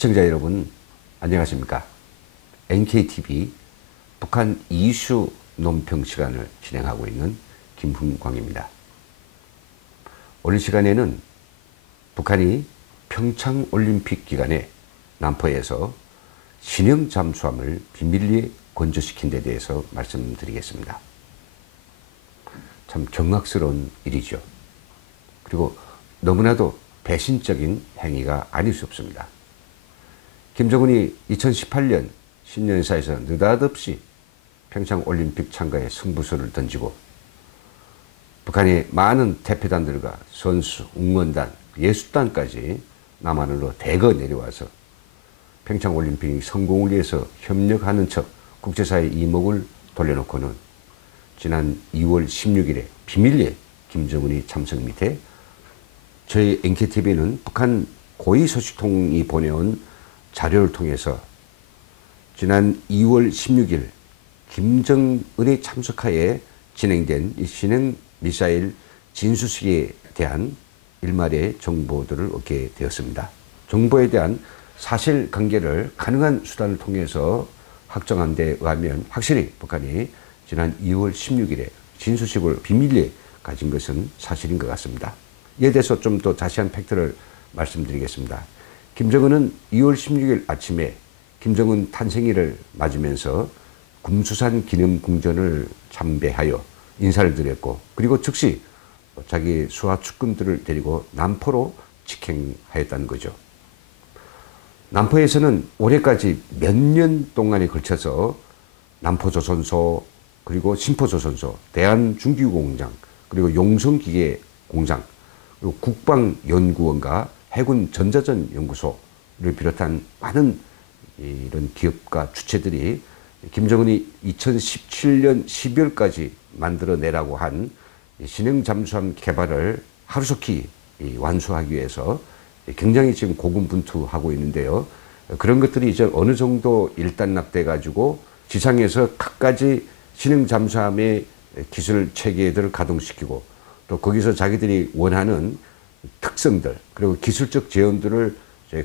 시청자 여러분, 안녕하십니까? NKTV 북한 이슈 논평 시간을 진행하고 있는 김훈광입니다. 오늘 시간에는 북한이 평창올림픽 기간에 남포에서 신형 잠수함을 비밀리에 건조시킨 데 대해서 말씀드리겠습니다. 참 경악스러운 일이죠. 그리고 너무나도 배신적인 행위가 아닐 수 없습니다. 김정은이 2018년 신년사에서 느닷없이 평창올림픽 참가에 승부수를 던지고 북한의 많은 대표단들과 선수, 응원단, 예술단까지 남한으로 대거 내려와서 평창올림픽 성공을 위해서 협력하는 척 국제사회의 이목을 돌려놓고는 지난 2월 16일에 비밀리에 김정은이 참석 밑에 저희 NKTV는 북한 고위소식통이 보내온 자료를 통해서 지난 2월 16일 김정은의 참석하에 진행된 이 신형 미사일 진수식에 대한 일말의 정보들을 얻게 되었습니다. 정보에 대한 사실관계를 가능한 수단을 통해서 확정한 데 의하면 확실히 북한이 지난 2월 16일에 진수식을 비밀리에 가진 것은 사실인 것 같습니다. 이에 대해서 좀 더 자세한 팩트를 말씀드리겠습니다. 김정은은 2월 16일 아침에 김정은 탄생일을 맞으면서 금수산 기념궁전을 참배하여 인사를 드렸고, 그리고 즉시 자기 수하축군들을 데리고 남포로 직행하였다는 거죠. 남포에서는 올해까지 몇 년 동안에 걸쳐서 남포조선소, 그리고 신포조선소, 대한중기공장, 그리고 용성기계공장, 그리고 국방연구원과 해군전자전연구소를 비롯한 많은 이런 기업과 주체들이 김정은이 2017년 12월까지 만들어내라고 한 신형 잠수함 개발을 하루속히 완수하기 위해서 굉장히 지금 고군분투하고 있는데요. 그런 것들이 이제 어느 정도 일단락돼 가지고 지상에서 갖가지 신형 잠수함의 기술 체계들을 가동시키고 또 거기서 자기들이 원하는 특성들 그리고 기술적 재현들을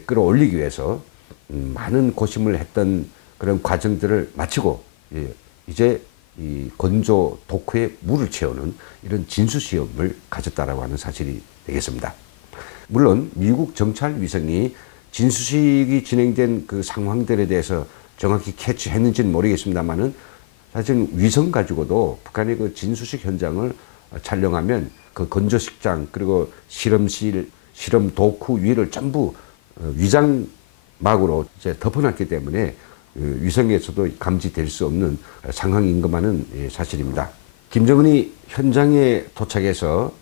끌어올리기 위해서 많은 고심을 했던 그런 과정들을 마치고 이제 이 건조 도크에 물을 채우는 이런 진수시험을 가졌다라고 하는 사실이 되겠습니다. 물론 미국 정찰 위성이 진수식이 진행된 그 상황들에 대해서 정확히 캐치했는지는 모르겠습니다만은 사실 위성 가지고도 북한의 그 진수식 현장을 촬영하면 그 건조식장 그리고 실험실, 실험 도크 위를 전부 위장막으로 이제 덮어놨기 때문에 위성에서도 감지될 수 없는 상황인 것만은 사실입니다. 김정은이 현장에 도착해서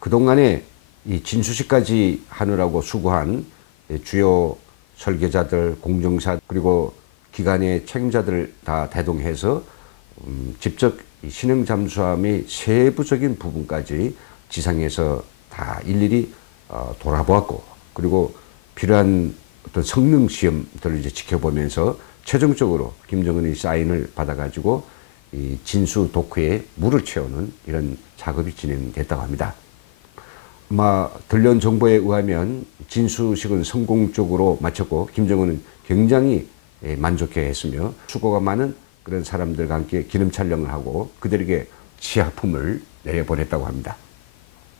그동안에 이 진수식까지 하느라고 수고한 주요 설계자들, 공정사 그리고 기관의 책임자들을 다 대동해서 직접 신형 잠수함의 세부적인 부분까지 지상에서 다 일일이 돌아보았고, 그리고 필요한 어떤 성능 시험들을 이제 지켜보면서 최종적으로 김정은의 사인을 받아가지고 이 진수 도크에 물을 채우는 이런 작업이 진행됐다고 합니다. 아마 들려온 정보에 의하면 진수식은 성공적으로 마쳤고 김정은은 굉장히 만족해 했으며 수고가 많은 그런 사람들과 함께 기념 촬영을 하고 그들에게 치하품을 내려보냈다고 합니다.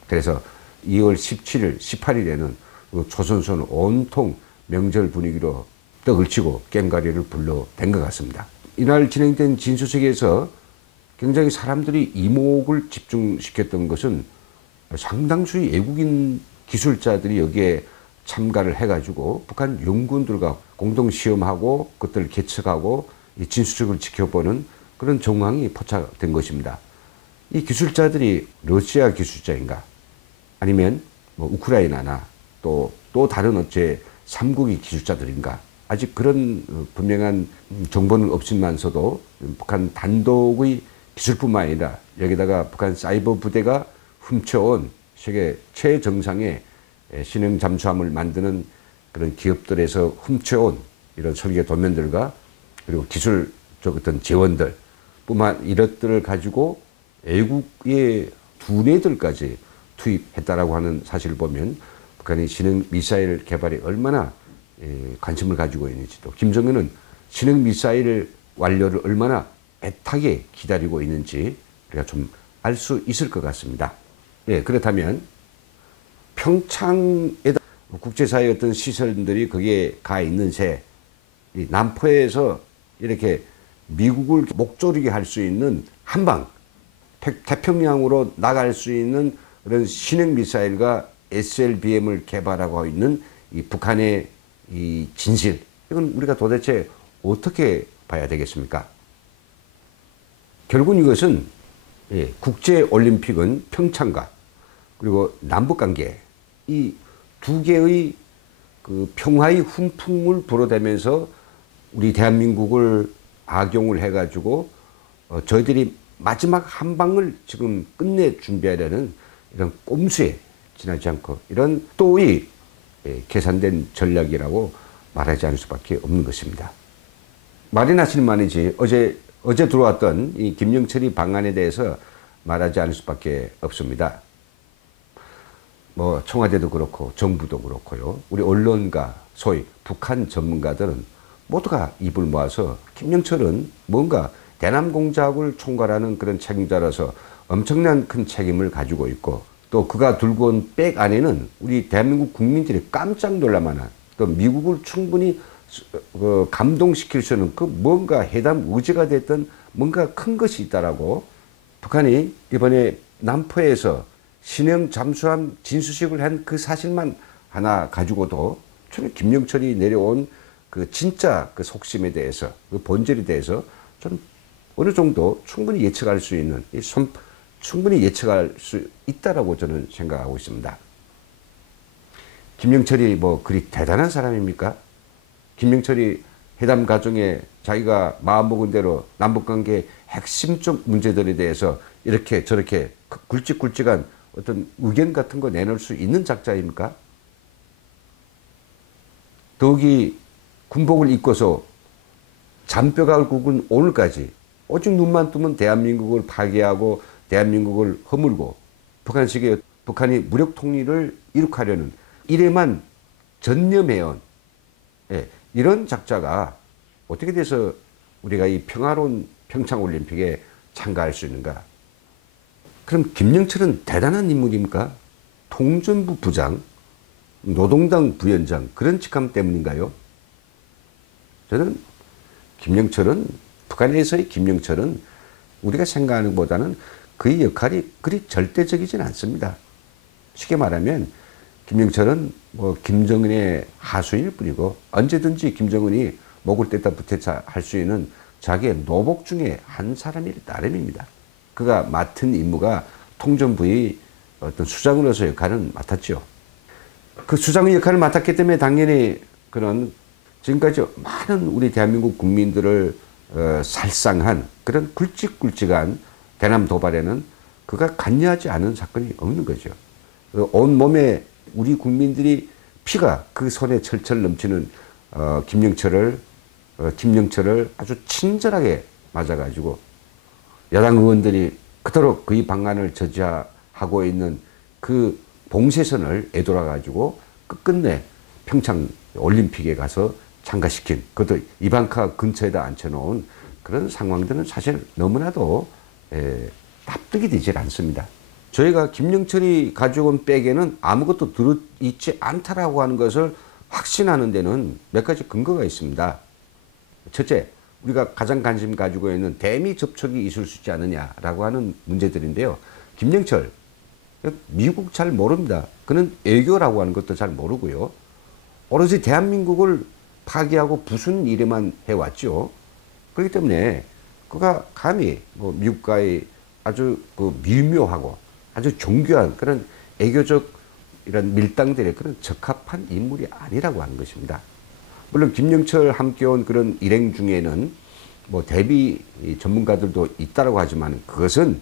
그래서 2월 17일, 18일에는 조선소는 온통 명절 분위기로 떡을 치고 꽹과리를 불러댄 것 같습니다. 이날 진행된 진수식에서 굉장히 사람들이 이목을 집중시켰던 것은 상당수의 외국인 기술자들이 여기에 참가를 해가지고 북한 연구원들과 공동 시험하고 그것들을 개척하고 이 진수식을 지켜보는 그런 정황이 포착된 것입니다. 이 기술자들이 러시아 기술자인가 아니면 뭐 우크라이나나 또 다른 제3국의 기술자들인가 아직 그런 분명한 정보는 없지만서도 북한 단독의 기술뿐만 아니라 여기다가 북한 사이버 부대가 훔쳐온 세계 최정상의 신형 잠수함을 만드는 그런 기업들에서 훔쳐온 이런 설계 도면들과 그리고 기술적 어떤 재원들 뿐만 이것들을 가지고 외국의 두뇌들까지 투입했다라고 하는 사실을 보면 북한이 신형 미사일 개발에 얼마나 관심을 가지고 있는지도, 김정은은 신형 미사일 완료를 얼마나 애타게 기다리고 있는지 우리가 좀 알 수 있을 것 같습니다. 예, 그렇다면 평창에다 국제사회 어떤 시설들이 거기에 가 있는 새, 이 남포에서 이렇게 미국을 목조르게 할 수 있는 한방, 태평양으로 나갈 수 있는 그런 신형 미사일과 SLBM을 개발하고 있는 이 북한의 이 진실, 이건 우리가 도대체 어떻게 봐야 되겠습니까? 결국 이것은 국제올림픽은 평창과 그리고 남북관계, 이 두 개의 그 평화의 훈풍을 불어대면서 우리 대한민국을 악용을 해가지고 저희들이 마지막 한 방을 지금 끝내 준비하려는 이런 꼼수에 지나지 않고 이런 또이 계산된 전략이라고 말하지 않을 수밖에 없는 것입니다. 말이 나실만이지 어제 들어왔던 이 김영철이 방안에 대해서 말하지 않을 수밖에 없습니다. 뭐 청와대도 그렇고 정부도 그렇고요. 우리 언론가 소위 북한 전문가들은 모두가 입을 모아서 김영철은 뭔가 대남공작을 총괄하는 그런 책임자라서 엄청난 큰 책임을 가지고 있고, 또 그가 들고 온 백 안에는 우리 대한민국 국민들이 깜짝 놀랄만한, 또 미국을 충분히 감동시킬 수 있는 그 뭔가 회담 의제가 됐던 뭔가 큰 것이 있다라고, 북한이 이번에 남포에서 신형 잠수함 진수식을 한 그 사실만 하나 가지고도 저는 김영철이 내려온 그 진짜 그 속심에 대해서, 그 본질에 대해서 좀 어느 정도 충분히 예측할 수 있는, 충분히 예측할 수 있다라고 저는 생각하고 있습니다. 김영철이 뭐 그리 대단한 사람입니까? 김영철이 회담 과정에 자기가 마음먹은 대로 남북관계 핵심적 문제들에 대해서 이렇게 저렇게 굵직굵직한 어떤 의견 같은 거 내놓을 수 있는 작자입니까? 더욱이 군복을 입고서 잔뼈가 굵은 오늘까지 오직 눈만 뜨면 대한민국을 파괴하고 대한민국을 허물고 북한이 무력 통일을 이룩하려는 이래만 전념해온 이런 작자가 어떻게 돼서 우리가 이 평화로운 평창올림픽에 참가할 수 있는가? 그럼 김영철은 대단한 인물입니까? 통전부 부장, 노동당 부위원장, 그런 직함 때문인가요? 저는 북한에서의 김영철은 우리가 생각하는 것보다는 그의 역할이 그리 절대적이진 않습니다. 쉽게 말하면 김영철은 뭐 김정은의 하수인일 뿐이고, 언제든지 김정은이 목을 뗐다 붙였다 할 수 있는 자기의 노복 중에 한 사람일 따름입니다. 그가 맡은 임무가 통전부의 어떤 수장으로서 역할을 맡았죠. 그 수장의 역할을 맡았기 때문에 당연히 그런 지금까지 많은 우리 대한민국 국민들을 살상한 그런 굵직굵직한 대남 도발에는 그가 관여하지 않은 사건이 없는 거죠. 온 몸에 우리 국민들이 피가 그 손에 철철 넘치는 김영철을 아주 친절하게 맞아가지고 야당 의원들이 그토록 그의 방안을 저지하고 있는 그 봉쇄선을 에돌아가지고 끝끝내 평창 올림픽에 가서 참가시킨, 그것도 이방카 근처에다 앉혀놓은 그런 상황들은 사실 너무나도 납득이 되질 않습니다. 저희가 김영철이 가져온 백에는 아무것도 들어있지 않다라고 하는 것을 확신하는 데는 몇 가지 근거가 있습니다. 첫째, 우리가 가장 관심 가지고 있는 대미 접촉이 있을 수 있지 않느냐라고 하는 문제들인데요. 김영철, 미국 잘 모릅니다. 그는 외교라고 하는 것도 잘 모르고요. 오로지 대한민국을 파괴하고 부순 일에만 해왔죠. 그렇기 때문에 그가 감히 뭐 미국과의 아주 그 미묘하고 아주 정교한 그런 애교적 이런 밀당들의 그런 적합한 인물이 아니라고 하는 것입니다. 물론 김영철 함께 온 그런 일행 중에는 뭐 대비 전문가들도 있다고 하지만 그것은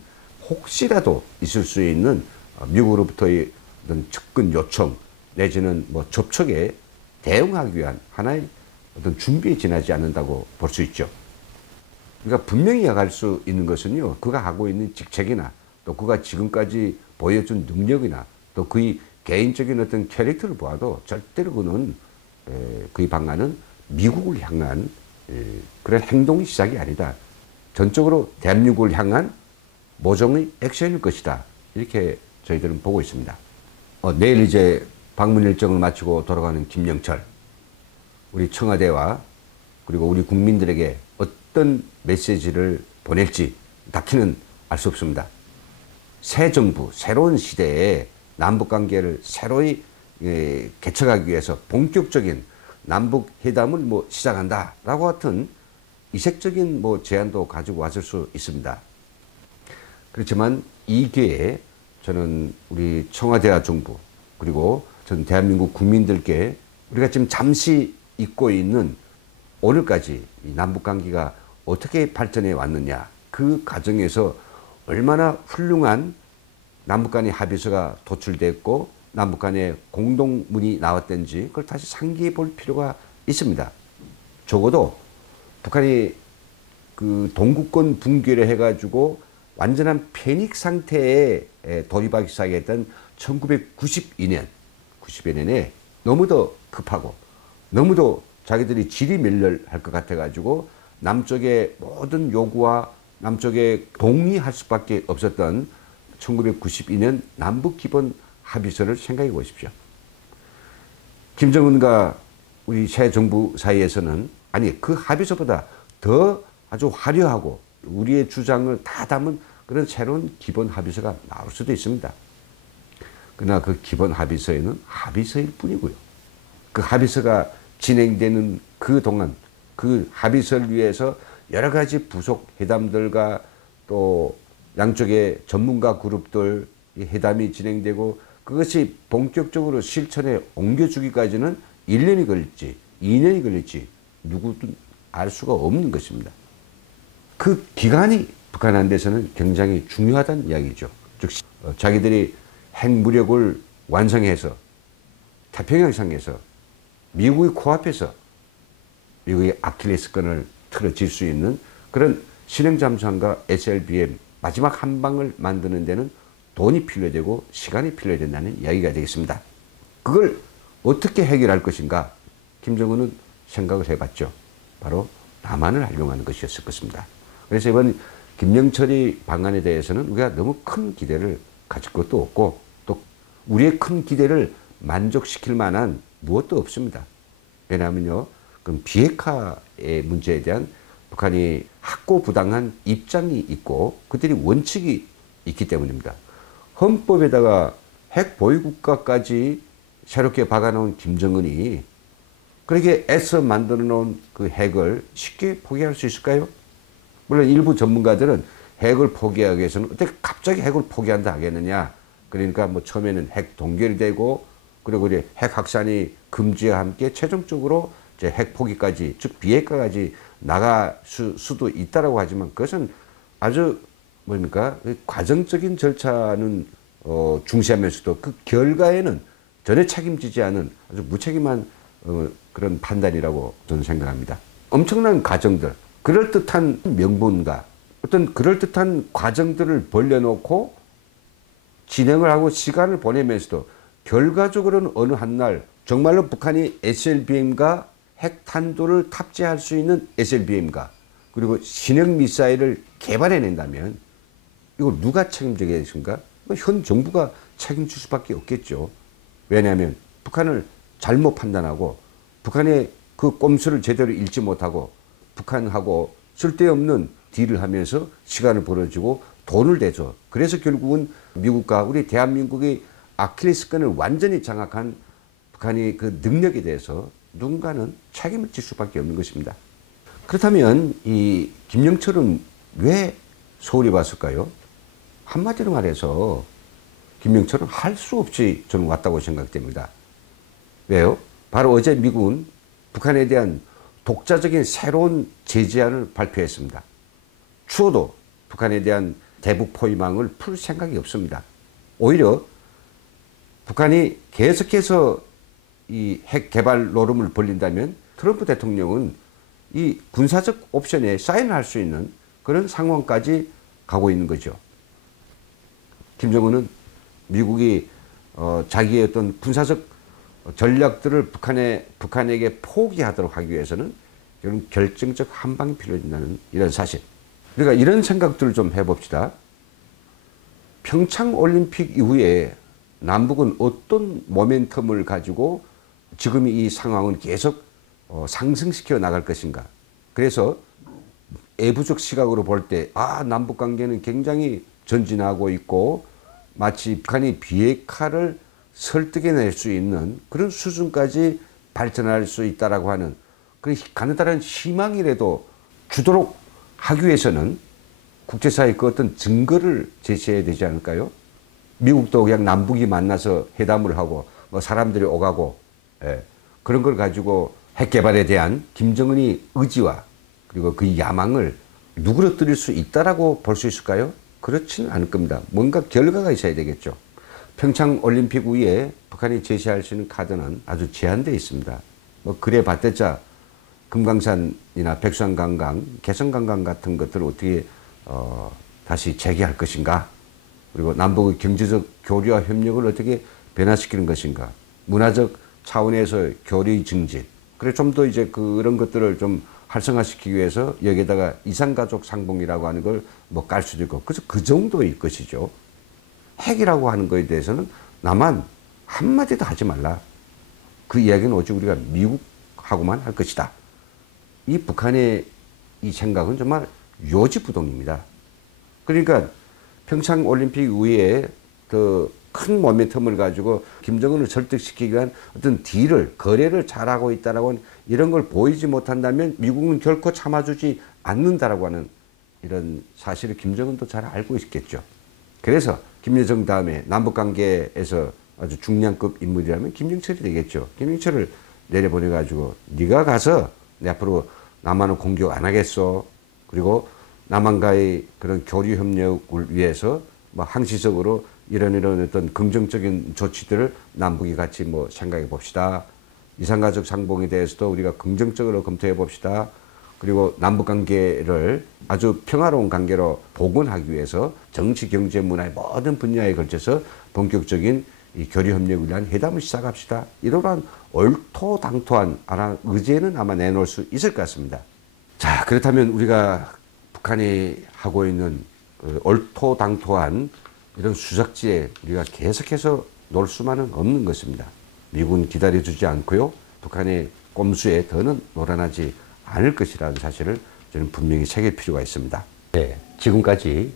혹시라도 있을 수 있는 미국으로부터의 어떤 접근 요청 내지는 뭐 접촉에 대응하기 위한 하나의 어떤 준비에 지나지 않는다고 볼 수 있죠. 그러니까 분명히 알 수 있는 것은요, 그가 하고 있는 직책이나 또 그가 지금까지 보여준 능력이나 또 그의 개인적인 어떤 캐릭터를 보아도 절대로 그는 그의 방안은 미국을 향한 그런 행동의 시작이 아니다. 전적으로 대한민국을 향한 모종의 액션일 것이다. 이렇게 저희들은 보고 있습니다. 내일 이제 방문 일정을 마치고 돌아가는 김영철, 우리 청와대와 그리고 우리 국민들에게 어떤 메시지를 보낼지 다키는 알 수 없습니다. 새 정부, 새로운 시대에 남북관계를 새로이 개척하기 위해서 본격적인 남북회담을 시작한다라고 같은 이색적인 제안도 가지고 왔을 수 있습니다. 그렇지만 이 기회에 저는 우리 청와대와 정부 그리고 전 대한민국 국민들께 우리가 지금 잠시 잊고 있는 오늘까지 이 남북관계가 어떻게 발전해 왔느냐, 그 과정에서 얼마나 훌륭한 남북간의 합의서가 도출됐고 남북간의 공동문이 나왔던지 그걸 다시 상기해 볼 필요가 있습니다. 적어도 북한이 그 동구권 붕괴를 해가지고 완전한 패닉 상태에 돌입하기 시작했던 1992년, 90여 년에 너무도 급하고 너무도 자기들이 지리멸렬할 것 같아가지고 남쪽의 모든 요구와 남쪽에 동의할 수밖에 없었던 1992년 남북기본 합의서를 생각해 보십시오. 김정은과 우리 새 정부 사이에서는 아니 그 합의서보다 더 아주 화려하고 우리의 주장을 다 담은 그런 새로운 기본 합의서가 나올 수도 있습니다. 그러나 그 기본 합의서에는 합의서일 뿐이고요. 그 합의서가 진행되는 그 동안 그 합의서를 위해서 여러 가지 부속 회담들과 또 양쪽의 전문가 그룹들 회담이 진행되고 그것이 본격적으로 실천에 옮겨주기까지는 1년이 걸릴지 2년이 걸릴지 누구도 알 수가 없는 것입니다. 그 기간이 북한한테서는 굉장히 중요하다는 이야기죠. 즉 자기들이 핵무력을 완성해서 태평양상에서 미국의 코앞에서 미국의 아킬레스건을 틀어질 수 있는 그런 신형잠수함과 SLBM 마지막 한 방을 만드는 데는 돈이 필요되고 시간이 필요된다는 이야기가 되겠습니다. 그걸 어떻게 해결할 것인가 김정은은 생각을 해봤죠. 바로 남한을 활용하는 것이었을 것입니다. 그래서 이번 김영철의 방안에 대해서는 우리가 너무 큰 기대를 가질 것도 없고 또 우리의 큰 기대를 만족시킬 만한 무엇도 없습니다. 왜냐하면요, 그럼 비핵화의 문제에 대한 북한이 확고부당한 입장이 있고 그들이 원칙이 있기 때문입니다. 헌법에다가 핵 보유국가까지 새롭게 박아놓은 김정은이 그렇게 애써 만들어 놓은 그 핵을 쉽게 포기할 수 있을까요? 물론 일부 전문가들은 핵을 포기하기 위해서는 어떻게 갑자기 핵을 포기한다 하겠느냐. 그러니까 처음에는 핵 동결이 되고 그리고 이제 핵 확산이 금지와 함께 최종적으로 이제 핵 포기까지 즉 비핵화까지 나갈 수도 있다라고 하지만 그것은 아주 과정적인 절차는 중시하면서도 그 결과에는 전혀 책임지지 않은 아주 무책임한 그런 판단이라고 저는 생각합니다. 엄청난 과정들, 그럴듯한 명분과 어떤 그럴듯한 과정들을 벌려놓고 진행을 하고 시간을 보내면서도 결과적으로는 어느 한날 정말로 북한이 SLBM과 핵탄두를 탑재할 수 있는 SLBM과 그리고 신형 미사일을 개발해낸다면 이걸 누가 책임지겠습니까? 현 정부가 책임질 수밖에 없겠죠. 왜냐하면 북한을 잘못 판단하고 북한의 그 꼼수를 제대로 읽지 못하고 북한하고 쓸데없는 딜을 하면서 시간을 벌어주고 돈을 대줘. 그래서 결국은 미국과 우리 대한민국의 아킬레스건을 완전히 장악한 북한의 그 능력에 대해서 누군가는 책임을 질 수밖에 없는 것입니다. 그렇다면 이 김영철은 왜 서울에 왔을까요? 한마디로 말해서 김영철은 할 수 없이 저는 왔다고 생각됩니다. 왜요? 바로 어제 미국은 북한에 대한 독자적인 새로운 제재안을 발표했습니다. 추워도 북한에 대한 대북 포위망을 풀 생각이 없습니다. 오히려 북한이 계속해서 이 핵 개발 노름을 벌린다면 트럼프 대통령은 이 군사적 옵션에 사인할 수 있는 그런 상황까지 가고 있는 거죠. 김정은은 미국이 자기의 어떤 군사적 전략들을 북한에게 포기하도록 하기 위해서는 결정적 한방이 필요하다는 이런 사실. 그러니까 이런 생각들을 좀 해봅시다. 평창 올림픽 이후에 남북은 어떤 모멘텀을 가지고 지금 이 상황을 계속 상승시켜 나갈 것인가. 그래서 애부적 시각으로 볼 때 남북 관계는 굉장히 전진하고 있고 마치 북한이 비핵화를 설득해낼 수 있는 그런 수준까지 발전할 수 있다라고 하는 그런 가느다란 희망이라도 주도록 하기 위해서는 국제사회의 그 어떤 증거를 제시해야 되지 않을까요? 미국도 그냥 남북이 만나서 회담을 하고 뭐 사람들이 오가고 그런 걸 가지고 핵 개발에 대한 김정은의 의지와 그리고 그 야망을 누그러뜨릴 수 있다라고 볼 수 있을까요? 그렇지는 않을 겁니다. 뭔가 결과가 있어야 되겠죠. 평창 올림픽 후에 북한이 제시할 수 있는 카드는 아주 제한되어 있습니다. 뭐 그래 봤댔자 금강산이나 백두산관광, 개성관광 같은 것들을 어떻게 다시 재개할 것인가? 그리고 남북의 경제적 교류와 협력을 어떻게 변화시키는 것인가? 문화적 차원에서 교류의 증진. 그래 좀 더 이제 그런 것들을 좀 활성화시키기 위해서 여기에다가 이산가족 상봉이라고 하는 걸 뭐 깔 수도 있고 그래서 그 정도일 것이죠. 핵이라고 하는 거에 대해서는 남한 한마디도 하지 말라. 그 이야기는 오직 우리가 미국하고만 할 것이다. 이 북한의 이 생각은 정말 요지부동입니다. 그러니까 평창 올림픽 이후에 더 큰 모멘텀을 가지고 김정은을 설득시키기 위한 어떤 딜을, 거래를 잘하고 있다라고 하는 이런 걸 보이지 못한다면 미국은 결코 참아주지 않는다라고 하는 이런 사실을 김정은도 잘 알고 있겠죠. 그래서 김여정 다음에 남북관계에서 아주 중량급 인물이라면 김영철이 되겠죠. 김영철을 내려보내가지고 네가 가서 내 앞으로 남한을 공격 안 하겠어. 그리고 남한과의 그런 교류 협력을 위해서 뭐 항시적으로 이런 어떤 긍정적인 조치들을 남북이 같이 뭐 생각해 봅시다. 이산가족 상봉에 대해서도 우리가 긍정적으로 검토해 봅시다. 그리고 남북 관계를 아주 평화로운 관계로 복원하기 위해서 정치, 경제, 문화의 모든 분야에 걸쳐서 본격적인 이 교류 협력을 위한 회담을 시작합시다. 이러한 얼토당토한 의제는 아마 내놓을 수 있을 것 같습니다. 자, 그렇다면 우리가 북한이 하고 있는 얼토당토한 이런 수작지에 우리가 계속해서 놀 수만은 없는 것입니다. 미국은 기다려주지 않고요. 북한의 꼼수에 더는 놀아나지 않을 것이라는 사실을 저는 분명히 새길 필요가 있습니다. 네, 지금까지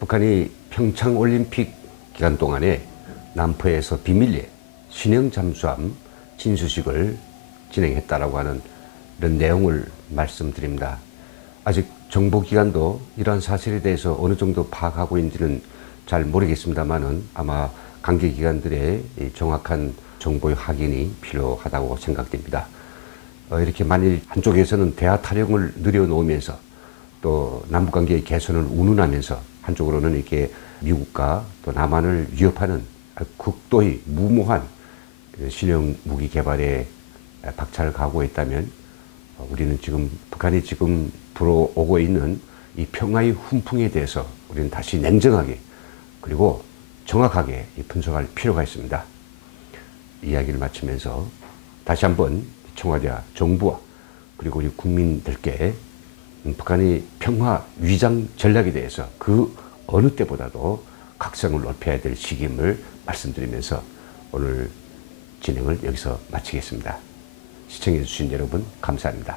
북한이 평창올림픽 기간 동안에 남포에서 비밀리에 신형 잠수함 진수식을 진행했다라고 하는 이런 내용을 말씀드립니다. 아직 정보기관도 이러한 사실에 대해서 어느 정도 파악하고 있는지는 잘 모르겠습니다만은 아마 관계기관들의 정확한 정보의 확인이 필요하다고 생각됩니다. 이렇게 만일 한쪽에서는 대화 타령을 늘여놓으면서 또 남북관계의 개선을 운운하면서 한쪽으로는 이렇게 미국과 또 남한을 위협하는 극도의 무모한 신형 무기 개발에 박차를 가하고 있다면 우리는 지금 북한이 지금 불어오고 있는 이 평화의 훈풍에 대해서 우리는 다시 냉정하게 그리고 정확하게 분석할 필요가 있습니다. 이야기를 마치면서 다시 한번 청와대와 정부와 그리고 우리 국민들께 북한의 평화 위장 전략에 대해서 그 어느 때보다도 각성을 높여야 될 시기임을 말씀드리면서 오늘 진행을 여기서 마치겠습니다. 시청해 주신 여러분 감사합니다.